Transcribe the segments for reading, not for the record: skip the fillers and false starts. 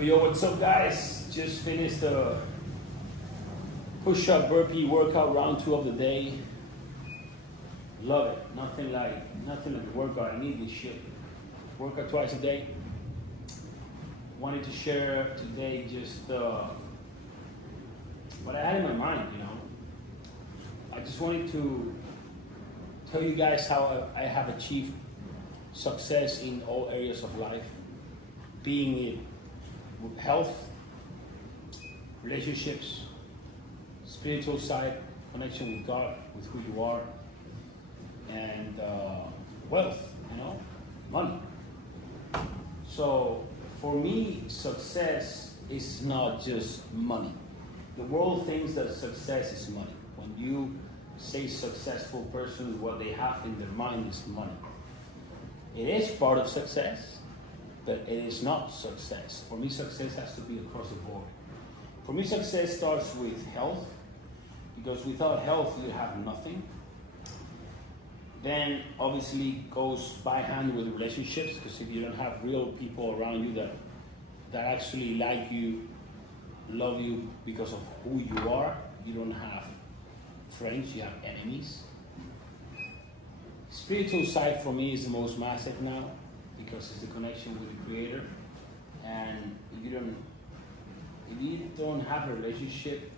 Yo, what's up, guys? Just finished the push-up burpee workout round 2 of the day. Love it. Nothing like the workout. I need this shit. Workout twice a day. Wanted to share today just what I had in my mind, I just wanted to tell you guys how I have achieved success in all areas of life, being it with health, relationships, spiritual side, connection with God, with who you are, and wealth, money. So for me, success is not just money. The world thinks that success is money. When you say successful person, what they have in their mind is money. It is part of success, but it is not success. For me, success has to be across the board. For me, success starts with health, because without health, you have nothing. Then, obviously, goes by hand with relationships, because if you don't have real people around you that actually like you, love you because of who you are, you don't have friends, you have enemies. Spiritual side for me is the most massive now, because it's the connection with the Creator. And if you don't have a relationship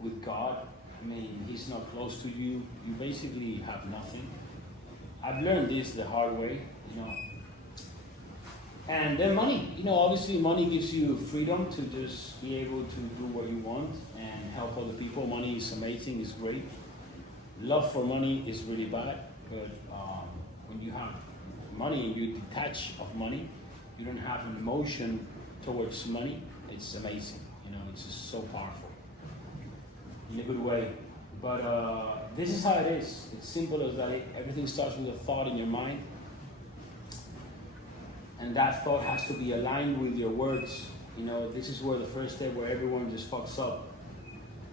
with God, He's not close to you, you basically have nothing. I've learned this the hard way, And then money, obviously money gives you freedom to just be able to do what you want and help other people. Money is amazing, it's great. Love for money is really bad, but when you have money and you detach of money, you don't have an emotion towards money, it's amazing. It's just so powerful in a good way. But this is how it is. It's simple as that. Everything starts with a thought in your mind. And that thought has to be aligned with your words. This is where the first step where everyone just fucks up.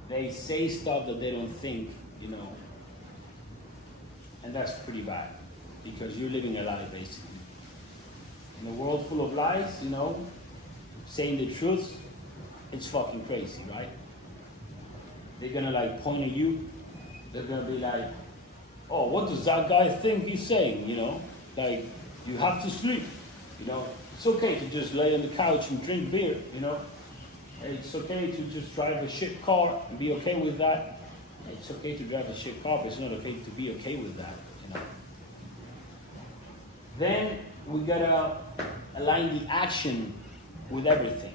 They say stuff that they don't think, and that's pretty bad, because you're living a lie, basically. In a world full of lies, saying the truth, it's fucking crazy, right? They're gonna point at you. They're gonna be like, oh, what does that guy think he's saying, you have to sleep. It's okay to just lay on the couch and drink beer, It's okay to just drive a shit car and be okay with that. It's okay to drive a shit car, but it's not okay to be okay with that, Then we gotta align the action with everything,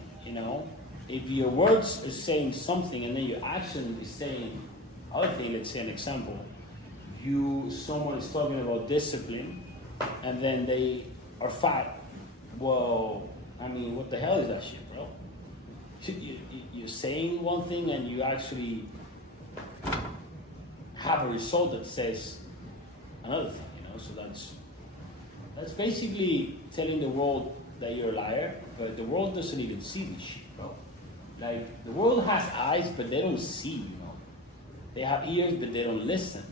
If your words are saying something and then your action is saying other thing, let's say an example. Someone is talking about discipline and then they are fat. Well, what the hell is that shit, bro? You're saying one thing and you actually have a result that says another thing, So that's basically telling the world that you're a liar, but the world doesn't even see this shit, bro. The world has eyes, but they don't see, They have ears, but they don't listen,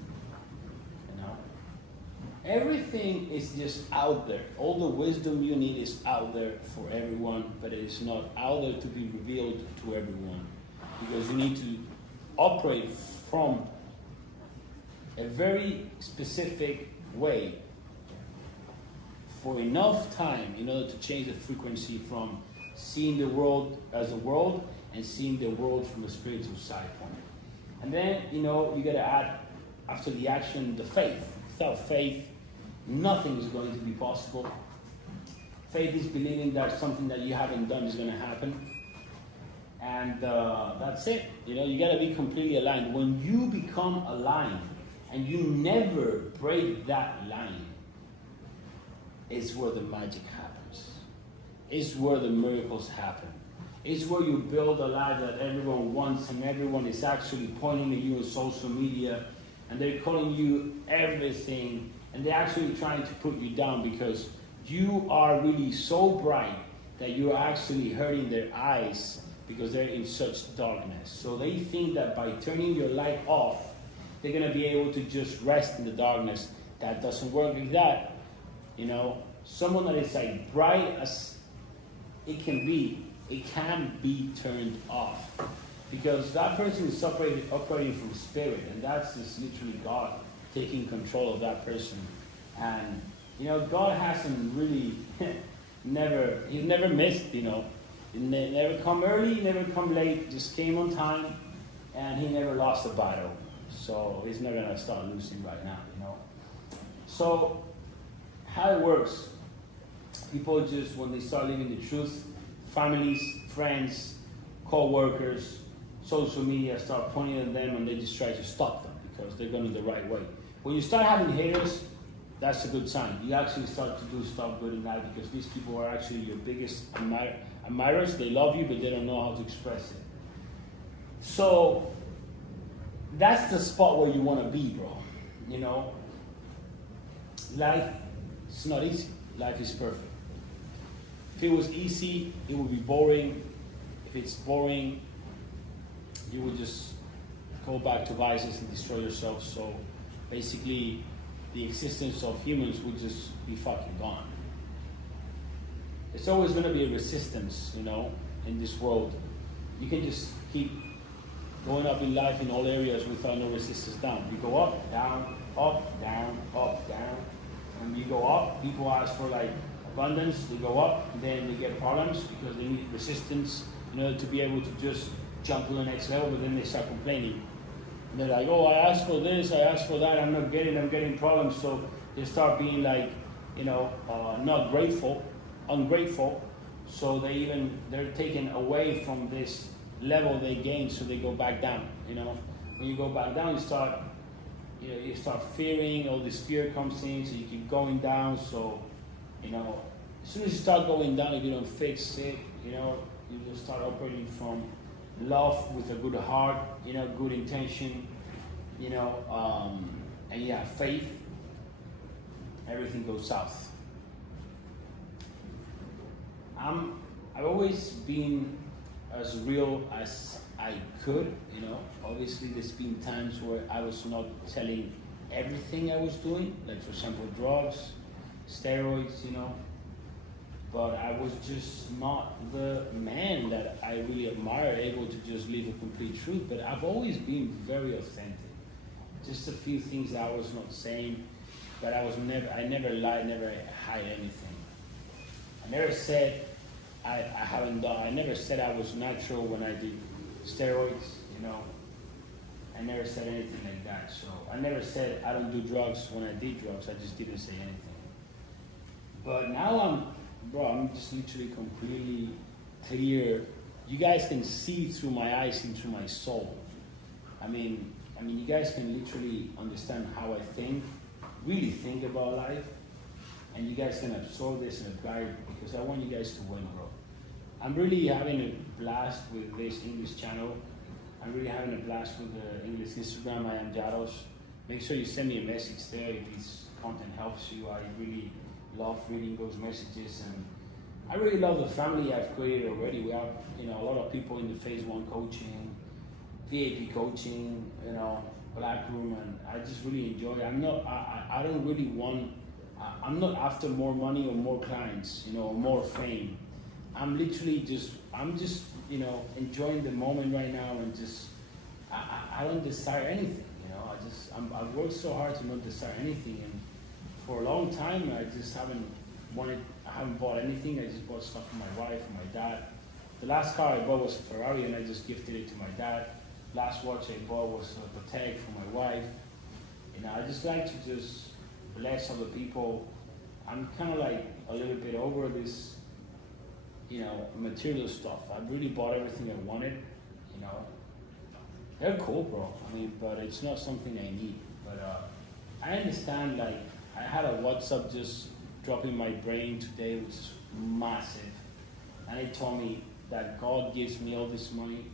Everything is just out there. All the wisdom you need is out there for everyone, but it is not out there to be revealed to everyone. Because you need to operate from a very specific way for enough time in order to change the frequency from seeing the world as a world and seeing the world from a spiritual side point. And then, you gotta add, after the action, the faith. Without faith, nothing is going to be possible. Faith is believing that something that you haven't done is going to happen. And that's it. You got to be completely aligned. When you become aligned and you never break that line, it's where the magic happens. It's where the miracles happen. It's where you build a life that everyone wants and everyone is actually pointing at you on social media and they're calling you everything. And they're actually trying to put you down because you are really so bright that you're actually hurting their eyes because they're in such darkness. So they think that by turning your light off, they're going to be able to just rest in the darkness. That doesn't work like that. Someone that is bright as it can be it can be turned off. Because that person is operating from spirit, and that's just literally God taking control of that person. And God hasn't really he's never missed, He never come early, never come late, just came on time, and he never lost a battle. So he's not gonna start losing right now, So how it works, people just, when they start living the truth, families, friends, co-workers, social media start pointing at them, and they just try to stop them because they're going the right way. When you start having haters, that's a good sign. You actually start to do stuff good in life, because these people are actually your biggest admirers. They love you, but they don't know how to express it. So that's the spot where you want to be, bro. Life is not easy. Life is perfect. If it was easy, it would be boring. If it's boring, you would just go back to vices and destroy yourself. So basically, the existence of humans would just be fucking gone. It's always going to be a resistance, in this world. You can just keep going up in life in all areas without no resistance down. You go up, down, up, down, up, down. And you go up, people ask for abundance, they go up, then they get problems because they need resistance in order to be able to just jump to the next level, but then they start complaining. And they're like, oh, I asked for this, I asked for that, I'm getting problems. So they start being not grateful, ungrateful. So they're taken away from this level they gained, so they go back down. When you go back down, you start fearing, all this fear comes in, so you keep going down. So, as soon as you start going down, if you don't fix it, you just start operating from love with a good heart, good intention, and you have faith, everything goes south. I've always been as real as I could, Obviously, there's been times where I was not telling everything I was doing, like for example, drugs, steroids, But I was just not the man that I really admire, able to just live a complete truth. But I've always been very authentic. Just a few things that I was not saying, but I never lied, never hide anything. I never said I never said I was natural when I did steroids, I never said anything like that. So I never said I don't do drugs when I did drugs. I just didn't say anything. But now I'm just literally completely clear. You guys can see through my eyes into my soul. I mean, you guys can literally understand how I think, really think about life, and you guys can absorb this and apply it, because I want you guys to win, bro. I'm really having a blast with this English channel. I'm really having a blast with the English Instagram. I am Llados. Make sure you send me a message there if this content helps you. I really love reading those messages, and I really love the family I've created already. We have, a lot of people in the phase 1 coaching, VAP coaching, Black Room, and I just really enjoy it. I don't really want, I'm not after more money or more clients, or more fame. I'm just, enjoying the moment right now, and just, I don't desire anything, I've worked so hard to not desire anything, and for a long time, I haven't bought anything. I just bought stuff for my wife and my dad. The last car I bought was a Ferrari, and I just gifted it to my dad. Last watch I bought was a Patek for my wife. I just like to just bless other people. I'm kind of like a little bit over this, material stuff. I really bought everything I wanted, They're cool, bro. But it's not something I need. But I understand, I had a WhatsApp just drop in my brain today, which is massive. And it told me that God gives me all this money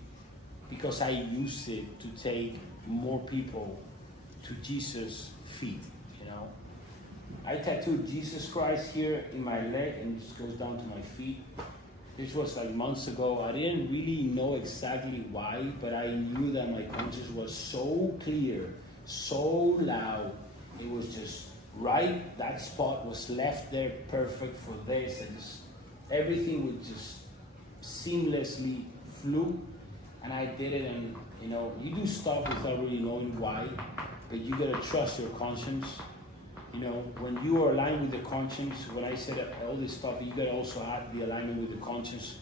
because I use it to take more people to Jesus' feet, I tattooed Jesus Christ here in my leg, and it just goes down to my feet. This was months ago. I didn't really know exactly why, but I knew that my conscience was so clear, so loud. It was just right. That spot was left there perfect for this. Everything would just seamlessly flew, and I did it. And you know, you do stuff without really knowing why, but you gotta trust your conscience. You know, when you are aligned with the conscience, when I said all this stuff, you gotta also have the alignment with the conscience,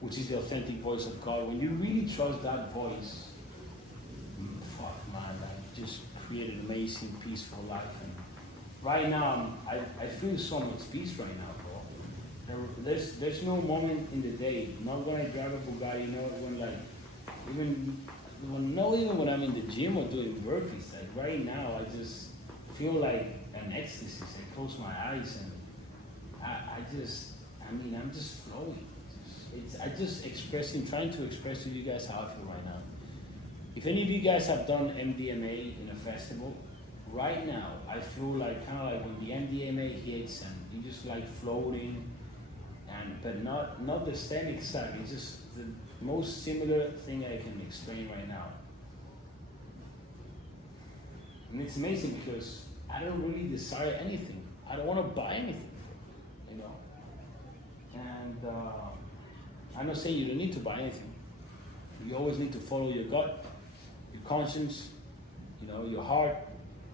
which is the authentic voice of God. When you really trust that voice, fuck man, that just create an amazing, peaceful life. And right now, I feel so much peace right now, bro. There's no moment in the day, not when I drive a Bugatti, not when like, not even when I'm in the gym or doing burpees. Like right now, I just feel like an ecstasy. I close my eyes and I'm just flowing. Trying to express to you guys how I feel right now. If any of you guys have done MDMA in a festival, right now I feel like kind of like when the MDMA hits and you're just like floating, but not the same exact. It's just the most similar thing I can explain right now. And it's amazing because I don't really desire anything. I don't want to buy anything, you know. And I'm not saying you don't need to buy anything. You always need to follow your gut, your conscience, you know, your heart.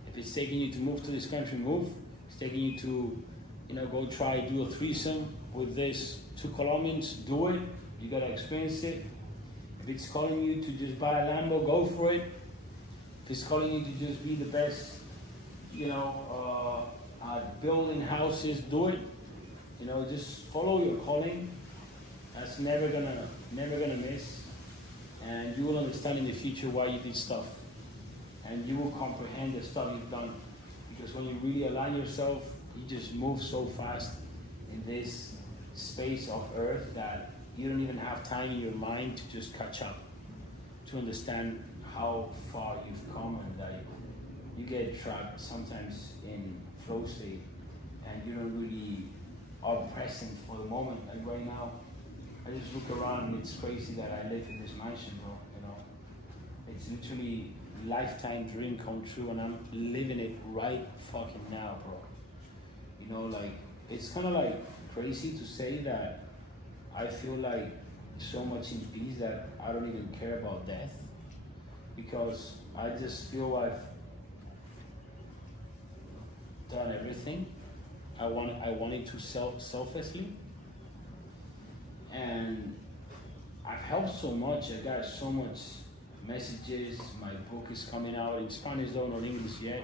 If it's taking you to move to this country, move. If it's taking you to, you know, go try do a threesome with these 2 Colombians, do it. You gotta experience it. If it's calling you to just buy a Lambo, go for it. If it's calling you to just be the best, you know, at building houses, do it. You know, just follow your calling. That's never gonna miss. And you will understand in the future why you did stuff. And you will comprehend the stuff you've done. Because when you really align yourself, you just move so fast in this space of earth that you don't even have time in your mind to just catch up, to understand how far you've come, and that you get trapped sometimes in flow state and you don't really are present for the moment. Like right now, I just look around and it's crazy that I live in this mansion, bro, you know. It's literally lifetime dream come true and I'm living it right fucking now, bro. You know, like, it's kind of like crazy to say that I feel like so much in peace that I don't even care about death, because I just feel I've done everything I wanted to selflessly, and I've helped so much. I got so much messages. My book is coming out in Spanish though, not English yet.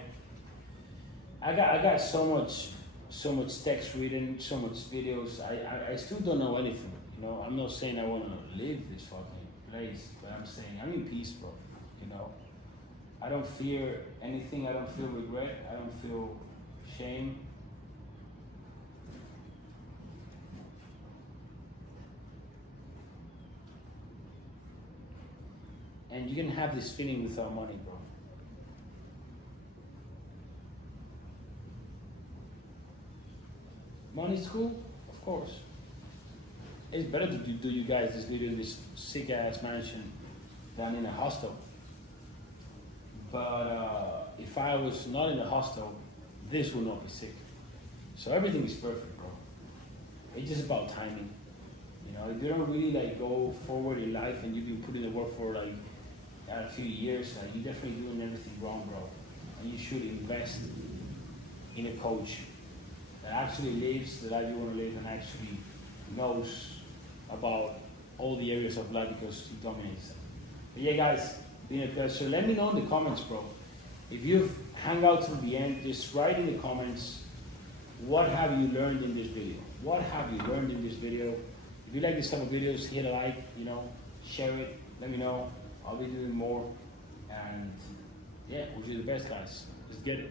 I got so much text reading, so much videos. I still don't know anything. You know, I'm not saying I want to live this fucking place, but I'm saying I'm in peace, bro. You know, I don't fear anything. I don't feel regret. I don't feel shame. And you can have this feeling without money, bro. Money's cool, of course. It's better to do you guys this video in this sick ass mansion than in a hostel. But if I was not in a hostel, this would not be sick. So everything is perfect, bro. It's just about timing. You know, if you don't really like go forward in life and you've been putting the work for like a few years, you're definitely doing everything wrong, bro. And you should invest in a coach that actually lives the life you want to live and actually knows about all the areas of life, because he dominates them. But yeah, guys, been a pleasure. Let me know in the comments, bro. If you've hung out till the end, just write in the comments, what have you learned in this video? What have you learned in this video? If you like this type of videos, hit a like, you know, share it, let me know. I'll be doing more. And yeah, we'll do the best, guys. Let's get it.